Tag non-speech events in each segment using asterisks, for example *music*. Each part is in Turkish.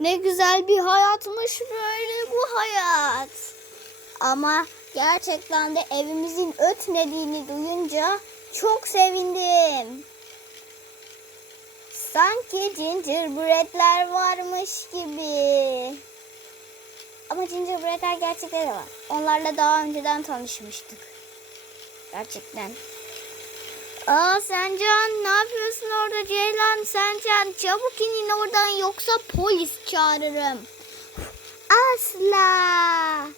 Ne güzel bir hayatmış böyle bu hayat. Ama gerçekten de evimizin ötmediğini duyunca çok sevindim. Sanki gingerbreadler varmış gibi. Ama gingerbreadler gerçekten de var. Onlarla daha önceden tanışmıştık. Gerçekten. Aa Sencan ne yapıyorsun Ceylan? Sencan çabuk inin oradan yoksa polis çağırırım. Asla.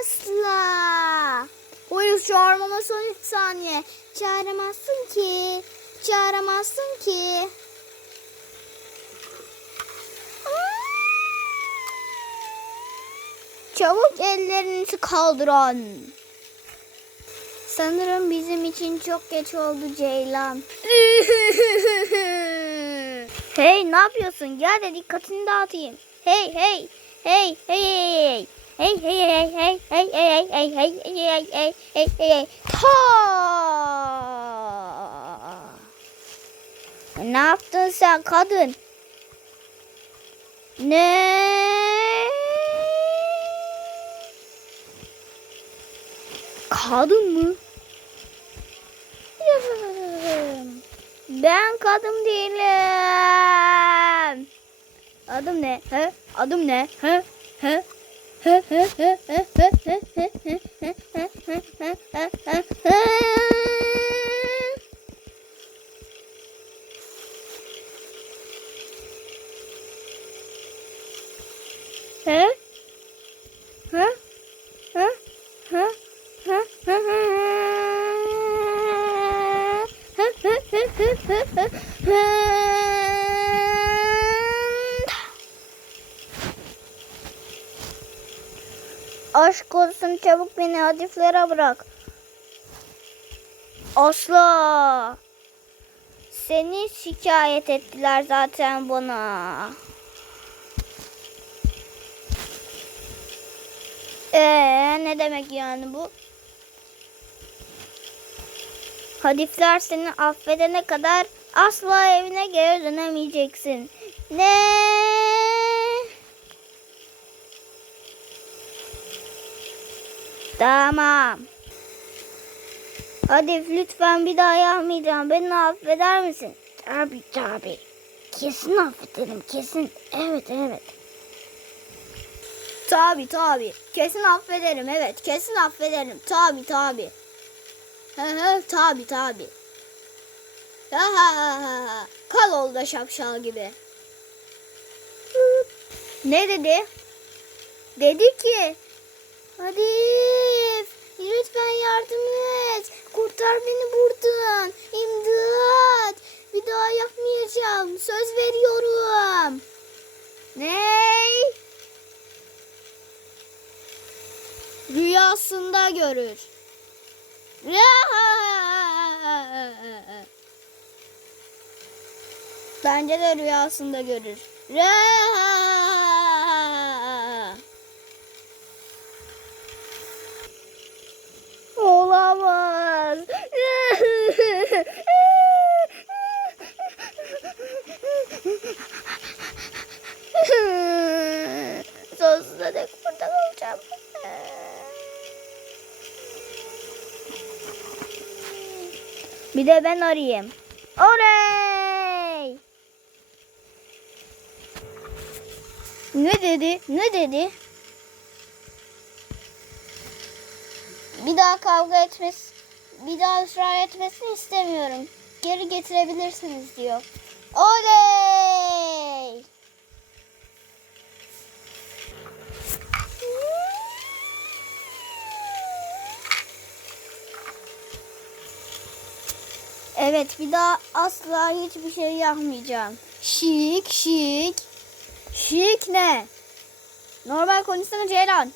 Asla. Polis çağırmama son 3 saniye. Çağıramazsın ki. Çağıramazsın ki. Çabuk ellerinizi kaldırın. Sanırım bizim için çok geç oldu Ceylan. hey ne yapıyorsun? Gel de dikkatini dağıtayım. Hey hey hey hey hey hey hey hey hey hey hey hey hey hey hey hey hey hey hey Ha! Ne yaptın sen kadın? Ne? Kadın mı? Ben kadın değilim. Adım ne? He? Adım ne? He? He? He? He? *laughs* Aşk olsun çabuk beni hadiflere bırak. Asla. Seni şikayet ettiler zaten bana. Ee, ne demek yani bu? Hadifler seni affedene kadar asla evine geri dönemeyeceksin. Ne? Tamam. Hadif lütfen bir daha yapmayacağım. Beni affeder misin? Tabi tabi. Kesin affederim kesin. Evet evet. Tabi tabi. Kesin affederim evet. Kesin affederim. Tabi tabi. Tabi tabi. Ha ha ha. Kal oldu şapşal gibi. Ne dedi? Dedi ki Hadif lütfen yardım et. Kurtar beni buradan. İmdat. Bir daha yapmayacağım. Söz veriyorum. Ney? Rüyasında görür. Bence de rüyasında görür. Olamaz. Bir de ben arayayım. Oley! Ne dedi? Ne dedi? Bir daha kavga etmesi, bir daha ısrar etmesini istemiyorum. Geri getirebilirsiniz diyor. Oley! Evet bir daha asla hiçbir şey yapmayacağım. Şik şik. Şik ne? Normal konuşsana Ceylan.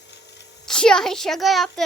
Ya şaka yaptım.